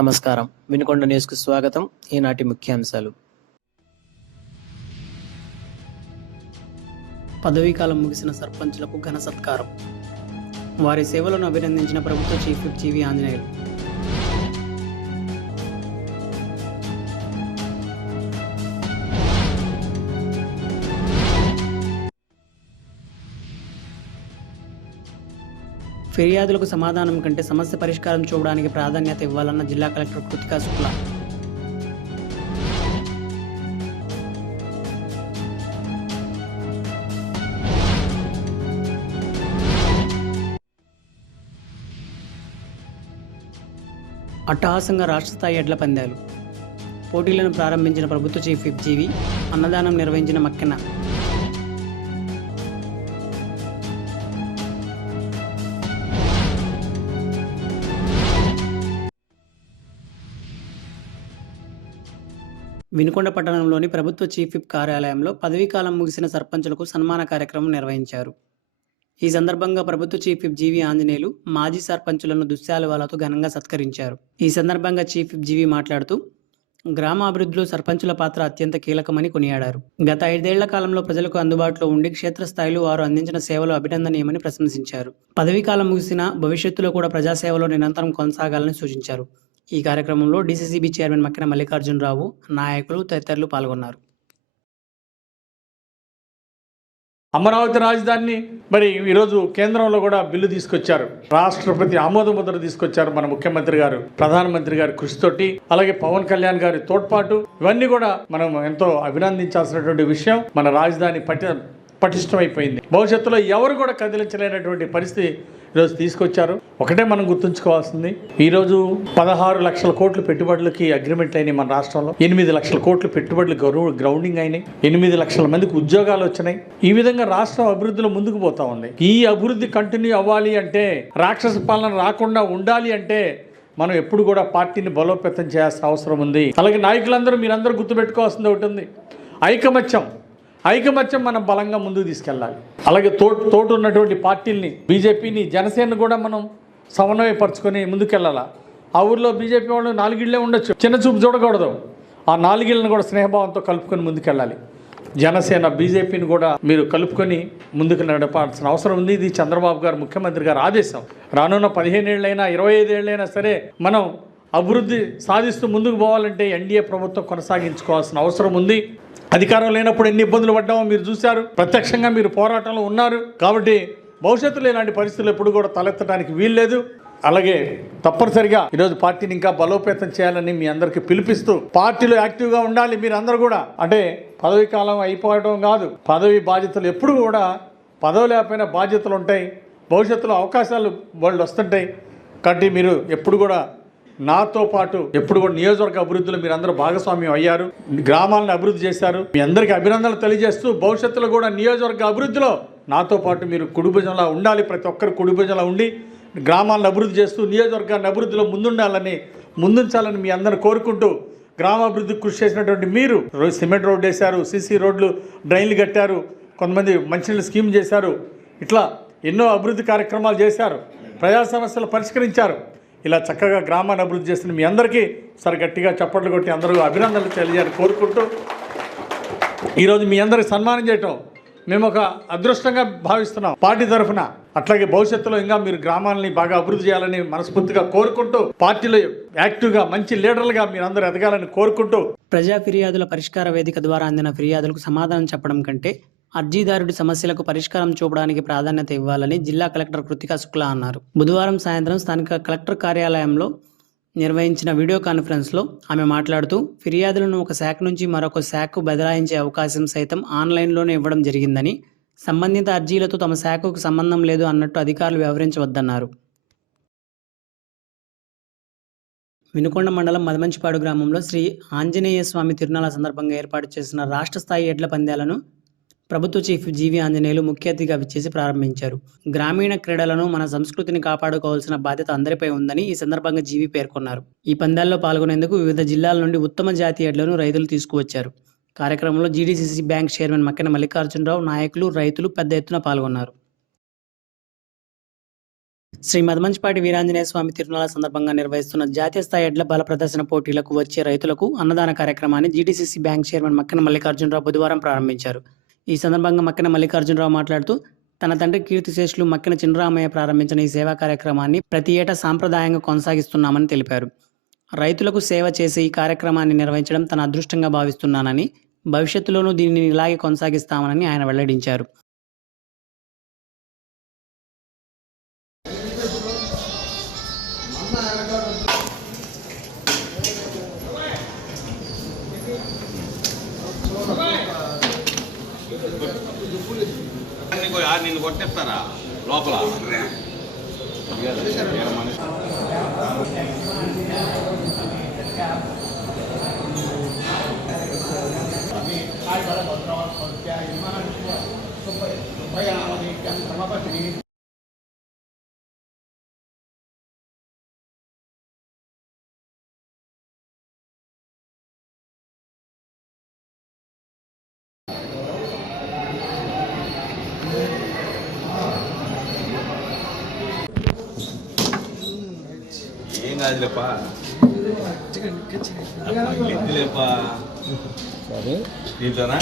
నమస్కారం. వినుకొండ న్యూస్కు స్వాగతం. ఈనాటి ముఖ్యాంశాలు. పదవీకాలం ముగిసిన సర్పంచులకు ఘన సత్కారం. వారి సేవలను అభినందించిన ప్రభుత్వ చీఫ్ విప్ జీవి ఆంజనేయులు. ఫిర్యాదులకు సమాధానం కంటే సమస్య పరిష్కారం చూడడానికి ప్రాధాన్యత ఇవ్వాలన్న జిల్లా కలెక్టర్ కృతికా శుక్లా. అట్టహాసంగా రాష్ట్ర స్థాయి ఎడ్ల పందాలు. పోటీలను ప్రారంభించిన ప్రభుత్వ చీఫ్ విప్ జీవి, అన్నదానం నిర్వహించిన మక్కెన. వినుకొండ పట్టణంలోని ప్రభుత్వ చీఫ్ విప్ కార్యాలయంలో పదవీకాలం ముగిసిన సర్పంచులకు సన్మాన కార్యక్రమం నిర్వహించారు. ఈ సందర్భంగా ప్రభుత్వ చీఫ్ విప్ జీవి ఆంజనేయులు మాజీ సర్పంచులను దుశ్శాలువాలతో ఘనంగా సత్కరించారు. ఈ సందర్భంగా చీఫ్ విప్ జీవి మాట్లాడుతూ గ్రామ అభివృద్ధిలో సర్పంచుల పాత్ర అత్యంత కీలకమని కొనియాడారు. గత 5 ఏళ్ల కాలంలో ప్రజలకు అందుబాటులో ఉండి క్షేత్రస్థాయిలో వారు అందించిన సేవలు అభినందనీయమని ప్రశంసించారు. పదవీకాలం ముగిసిన భవిష్యత్తులో కూడా ప్రజాసేవలో నిరంతరం కొనసాగాలని సూచించారు. ఈ కార్యక్రమంలో డీసీసీబీ చైర్మన్ మక్కెన మల్లికార్జునరావు, నాయకులు తదితరులు పాల్గొన్నారు. అమరావతి రాజధానిని మరి ఈరోజు కేంద్రంలో కూడా బిల్లు తీసుకొచ్చారు. రాష్ట్రపతి ఆమోద ముద్ర తీసుకొచ్చారు మన ముఖ్యమంత్రి గారు, ప్రధానమంత్రి గారి కృషితోటి, అలాగే పవన్ కళ్యాణ్ గారి తోడ్పాటు, ఇవన్నీ కూడా మనం ఎంతో అభినందించాల్సినటువంటి విషయం. మన రాజధాని పటిష్టమైపోయింది. భవిష్యత్తులో ఎవరు కూడా కదిలించలేనటువంటి పరిస్థితి ఈరోజు తీసుకొచ్చారు. ఒకటే మనం గుర్తుంచుకోవాల్సింది, ఈరోజు 16 లక్షల కోట్లు పెట్టుబడులకి అగ్రిమెంట్లు అయినాయి మన రాష్ట్రంలో. 8 లక్షల కోట్లు పెట్టుబడులు గ్రౌండింగ్ అయినాయి. 8 లక్షల మందికి ఉద్యోగాలు వచ్చినాయి. ఈ విధంగా రాష్ట్రం అభివృద్ధిలో ముందుకు పోతా ఉంది. ఈ అభివృద్ధి కంటిన్యూ అవ్వాలి అంటే, రాక్షస పాలన రాకుండా ఉండాలి అంటే మనం ఎప్పుడు కూడా పార్టీని బలోపేతం చేయాల్సిన అవసరం ఉంది. అలాగే నాయకులందరూ మీరందరూ గుర్తుపెట్టుకోవాల్సింది ఒకటి ఉంది, ఐకమత్యం మనం బలంగా ముందుకు తీసుకెళ్ళాలి. అలాగే తోటు ఉన్నటువంటి పార్టీల్ని, బీజేపీని, జనసేన కూడా మనం సమన్వయపరుచుకొని ముందుకెళ్ళాలా. ఆ ఊర్లో బీజేపీ వాళ్ళు 4 ఇళ్లే ఉండొచ్చు, చిన్న చూపు చూడకూడదు. ఆ 4 ఇళ్లను కూడా స్నేహభావంతో కలుపుకొని ముందుకెళ్ళాలి. జనసేన, బీజేపీని కూడా మీరు కలుపుకొని ముందుకు నడపాల్సిన అవసరం ఉంది. ఇది చంద్రబాబు గారు, ముఖ్యమంత్రి గారు ఆదేశం. రానున్న 15 ఏళ్ళైనా 25 ఏళ్ళైనా సరే మనం అభివృద్ధి సాధిస్తూ ముందుకు పోవాలంటే ఎన్డీఏ ప్రభుత్వం కొనసాగించుకోవాల్సిన అవసరం ఉంది. అధికారం లేనప్పుడు ఎన్ని ఇబ్బందులు పడ్డామో మీరు చూశారు, ప్రత్యక్షంగా మీరు పోరాటంలో ఉన్నారు. కాబట్టి భవిష్యత్తులో ఇలాంటి పరిస్థితులు ఎప్పుడు కూడా తలెత్తడానికి వీల్లేదు. అలాగే తప్పనిసరిగా ఈరోజు పార్టీని ఇంకా బలోపేతం చేయాలని మీ అందరికీ పిలిపిస్తూ, పార్టీలో యాక్టివ్గా ఉండాలి. మీరు అందరూ కూడా, అంటే పదవి కాలం అయిపోవడం కాదు, పదవి బాధ్యతలు ఎప్పుడు కూడా, పదవి లేకపోయినా బాధ్యతలు ఉంటాయి. భవిష్యత్తులో అవకాశాలు వాళ్ళు వస్తుంటాయి. కాబట్టి మీరు ఎప్పుడు కూడా నాతో పాటు ఎప్పుడు కూడా నియోజకవర్గ అభివృద్ధిలో మీరు అందరూ భాగస్వామ్యం అయ్యారు, గ్రామాలను అభివృద్ధి చేశారు. మీ అందరికీ అభినందనలు తెలియజేస్తూ, భవిష్యత్తులో కూడా నియోజకవర్గ అభివృద్ధిలో నాతో పాటు మీరు కుడిభుజంలా ఉండాలి. ప్రతి ఒక్కరు కుడిభుజంలా ఉండి గ్రామాలను అభివృద్ధి చేస్తూ నియోజకవర్గాన్ని అభివృద్ధిలో ముందుంచాలని మీ అందరిని కోరుకుంటూ, గ్రామాభివృద్ధికి కృషి చేసినటువంటి మీరు సిమెంట్ రోడ్డు వేశారు, సీసీ రోడ్లు, డ్రైన్లు కట్టారు, కొంతమంది మంచినీళ్ళ స్కీమ్ చేశారు, ఇట్లా ఎన్నో అభివృద్ధి కార్యక్రమాలు చేశారు, ప్రజా సమస్యలు పరిష్కరించారు. ఇలా చక్కగా గ్రామాన్ని అభివృద్ధి చేస్తున్న మీ అందరికీ సరి గట్టిగా చప్పట్లు కొట్టి అందరూ అభినందనలు తెలియజేయాలని కోరుకుంటూ, ఈరోజు మీ అందరికి సన్మానం చేయటం మేము ఒక అదృష్టంగా భావిస్తున్నాం పార్టీ తరఫున. అట్లాగే భవిష్యత్తులో ఇంకా మీరు గ్రామాలని బాగా అభివృద్ధి చేయాలని మనస్ఫూర్తిగా కోరుకుంటూ, పార్టీలో యాక్టివ్గా మంచి లీడర్లుగా మీరు అందరూ ఎదగాలని కోరుకుంటూ, ప్రజా ఫిర్యాదుల పరిష్కార వేదిక ద్వారా అందిన ఫిర్యాదులకు సమాధానం చెప్పడం కంటే అర్జీదారుడి సమస్యలకు పరిష్కారం చూపడానికి ప్రాధాన్యత ఇవ్వాలని జిల్లా కలెక్టర్ కృతికా శుక్లా అన్నారు. బుధవారం సాయంత్రం స్థానిక కలెక్టర్ కార్యాలయంలో నిర్వహించిన వీడియో కాన్ఫరెన్స్లో ఆమె మాట్లాడుతూ, ఫిర్యాదులను ఒక శాఖ నుంచి మరొక శాఖకు బదలాయించే అవకాశం సైతం ఆన్లైన్లోనే ఇవ్వడం జరిగిందని, సంబంధిత అర్జీలతో తమ శాఖకు సంబంధం లేదు అన్నట్టు అధికారులు వ్యవహరించవద్దన్నారు. వినుకొండ మండలం మదమంచిపాడు గ్రామంలో శ్రీ ఆంజనేయ స్వామి తిరునాళ్ల సందర్భంగా ఏర్పాటు చేసిన రాష్ట్ర స్థాయి ఎడ్ల పందాలను ప్రభుత్వ చీఫ్ జీవి ఆంజనేయులు ముఖ్య అతిథిగా విచ్చేసి ప్రారంభించారు. గ్రామీణ క్రీడలను, మన సంస్కృతిని కాపాడుకోవాల్సిన బాధ్యత అందరిపై ఉందని ఈ సందర్భంగా జీవి పేర్కొన్నారు. ఈ పందాల్లో పాల్గొనేందుకు వివిధ జిల్లాల నుండి ఉత్తమ జాతి ఎడ్లను రైతులు తీసుకువచ్చారు. కార్యక్రమంలో GDCC bank chairman Makkena Mallikarjunarao, నాయకులు, రైతులు పెద్ద ఎత్తున పాల్గొన్నారు. శ్రీ మదమంచిపాటి వీరాంజనేయ స్వామి తిరునాళ్ల సందర్భంగా నిర్వహిస్తున్న జాతీయ స్థాయి ఎడ్ల బల ప్రదర్శన పోటీలకు వచ్చే రైతులకు అన్నదాన కార్యక్రమాన్ని జీటీసీసీ బ్యాంక్ చైర్మన్ మక్కెన మల్లికార్జునరావు బుధవారం ప్రారంభించారు. ఈ సందర్భంగా మక్కెన మల్లికార్జునరావు మాట్లాడుతూ తన తండ్రి కీర్తిశేషులు మక్కెన చినరామయ్య ప్రారంభించిన ఈ సేవా కార్యక్రమాన్ని ప్రతి ఏటా సాంప్రదాయంగా కొనసాగిస్తున్నామని తెలిపారు. రైతులకు సేవ చేసే ఈ కార్యక్రమాన్ని నిర్వహించడం తన అదృష్టంగా భావిస్తున్నానని, భవిష్యత్తులోనూ దీనిని ఇలాగే కొనసాగిస్తామని ఆయన వెల్లడించారు. నిన్ను కొట్టేస్తారా లోపల ఏం కాదులేపా లేపా దీంతోనా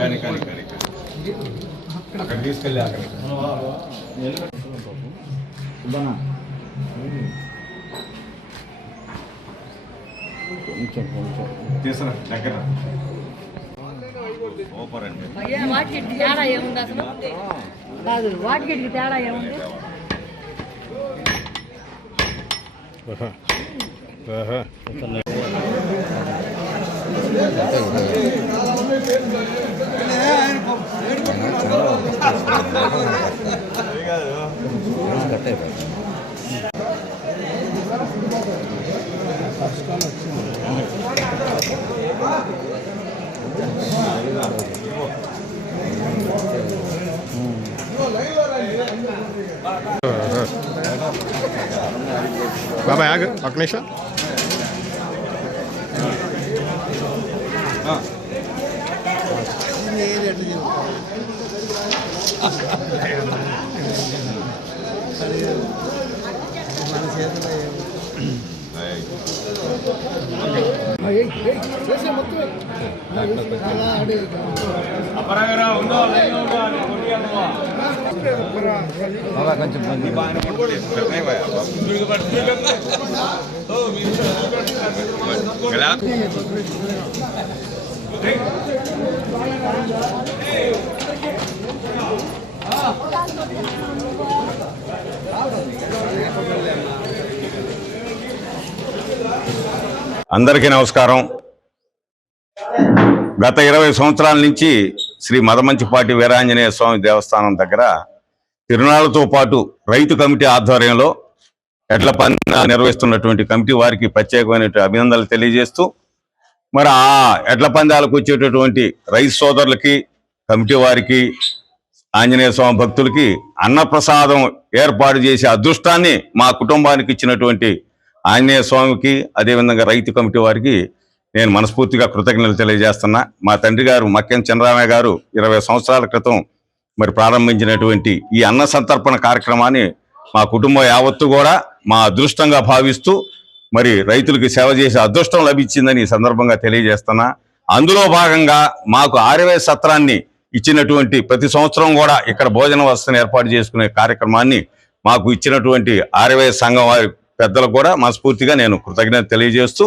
కానీ కానీ కానీ అక్కడ తీసుకెళ్ళి అక్కడ తీసుకురా దగ్గర సూపర్ అండి. వాటికి తేడా ఏముంది అసలు? కాదు, వాటికి తేడా ఏముంది? బాబాయ్ ఆగు ఒక నిమిషం. అందరికీ నమస్కారం. గత 20 సంవత్సరాల నుంచి శ్రీ మదమంచిపాటి వీరాంజనేయ స్వామి దేవస్థానం దగ్గర తిరునాళ్లతో పాటు రైతు కమిటీ ఆధ్వర్యంలో ఎడ్ల పందాలు నిర్వహిస్తున్నటువంటి కమిటీ వారికి ప్రత్యేకమైన అభినందనలు తెలియజేస్తూ, మరి ఆ ఎడ్ల పందాలకు వచ్చేటటువంటి రైతు సోదరులకి, కమిటీ వారికి, ఆంజనేయ స్వామి భక్తులకి అన్నప్రసాదం ఏర్పాటు చేసే అదృష్టాన్ని మా కుటుంబానికి ఇచ్చినటువంటి ఆంజనేయ స్వామికి, అదేవిధంగా రైతు కమిటీ వారికి నేను మనస్ఫూర్తిగా కృతజ్ఞతలు తెలియజేస్తున్నా. మా తండ్రి గారు మక్కెన చినరామయ్య గారు 20 సంవత్సరాల క్రితం మరి ప్రారంభించినటువంటి ఈ అన్న సంతర్పణ కార్యక్రమాన్ని మా కుటుంబం యావత్తు కూడా మా అదృష్టంగా భావిస్తూ మరి రైతులకి సేవ చేసే అదృష్టం లభించిందని ఈ సందర్భంగా తెలియజేస్తున్నా. అందులో భాగంగా మాకు ఆర్యవేద సత్రాన్ని ఇచ్చినటువంటి, ప్రతి సంవత్సరం కూడా ఇక్కడ భోజన వసతిని ఏర్పాటు చేసుకునే కార్యక్రమాన్ని మాకు ఇచ్చినటువంటి ఆర్యవేద సంఘం వారి పెద్దలకు కూడా మనస్ఫూర్తిగా నేను కృతజ్ఞత తెలియజేస్తూ,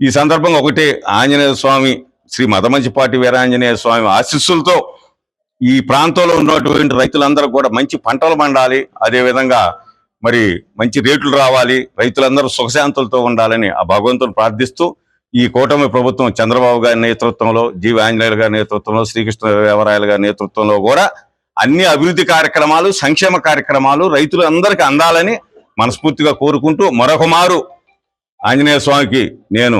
ఈ సందర్భంగా ఒకటే, ఆంజనేయ స్వామి శ్రీ మదమంచిపాటి వీరాంజనేయ స్వామి ఆశీస్సులతో ఈ ప్రాంతంలో ఉన్నటువంటి రైతులందరూ కూడా మంచి పంటలు పండాలి, అదేవిధంగా మరి మంచి రేట్లు రావాలి, రైతులందరూ సుఖశాంతులతో ఉండాలని ఆ భగవంతుని ప్రార్థిస్తూ, ఈ కూటమి ప్రభుత్వం చంద్రబాబు గారి నేతృత్వంలో, జీవి ఆంజనేయులు గారి నేతృత్వంలో, శ్రీకృష్ణదేవరాయలు గారి నేతృత్వంలో కూడా అన్ని అభివృద్ధి కార్యక్రమాలు, సంక్షేమ కార్యక్రమాలు రైతులందరికీ అందాలని మనస్ఫూర్తిగా కోరుకుంటూ, మరొక మారు ఆంజనేయ స్వామికి నేను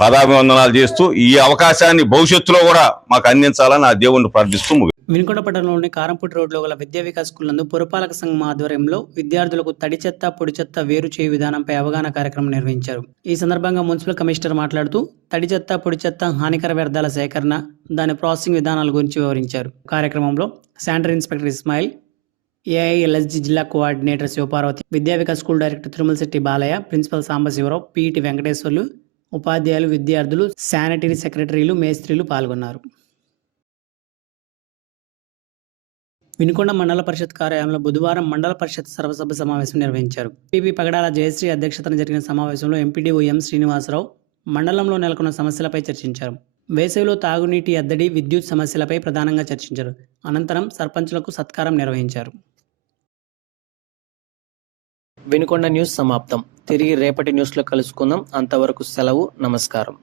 పాదాభివందనాలు చేస్తూ ఈ అవకాశాన్ని భవిష్యత్తులో కూడా మాకు అందించాలని ఆ దేవుణ్ణి ప్రార్థిస్తూ వినుకొండ పట్టణంలోని కారంపూడి రోడ్లో గల విద్యా వికాస్ స్కూల్ నందు పురపాలక సంఘం ఆధ్వర్యంలో విద్యార్థులకు తడి చెత్త, పొడి చెత్త వేరు చేయు విధానంపై అవగాహన కార్యక్రమం నిర్వహించారు. ఈ సందర్భంగా మున్సిపల్ కమిషనర్ మాట్లాడుతూ తడి చెత్త, పొడి చెత్త, హానికర వ్యర్థాల సేకరణ, దాని ప్రాసెసింగ్ విధానాల గురించి వివరించారు. కార్యక్రమంలో శానిటరీ ఇన్స్పెక్టర్ ఇస్మాయిల్, ఏఐఎల్ఎస్జి జిల్లా coordinator Sivaparvathi, Vidya Vikas school director Tirumalasetty Balayya, principal Sambasivarao, PET Venkateswarlu, ఉపాధ్యాయులు, విద్యార్థులు, శానిటరీ సెక్రటరీలు, మేస్త్రీలు పాల్గొన్నారు. వినుకొండ మండల పరిషత్ కార్యాలయంలో బుధవారం మండల పరిషత్ సర్వసభ్య సమావేశం నిర్వహించారు. పిపి పగడాల జయశ్రీ అధ్యక్షతన జరిగిన సమావేశంలో ఎంపీడీఓ ఎం శ్రీనివాసరావు మండలంలో నెలకొన్న సమస్యలపై చర్చించారు. వేసవిలో తాగునీటి ఎద్దడి, విద్యుత్ సమస్యలపై ప్రధానంగా చర్చించారు. అనంతరం సర్పంచులకు సత్కారం నిర్వహించారు. వినుకొండ న్యూస్ సమాప్తం. తిరిగి రేపటి న్యూస్లో కలుసుకుందాం. అంతవరకు సెలవు. నమస్కారం.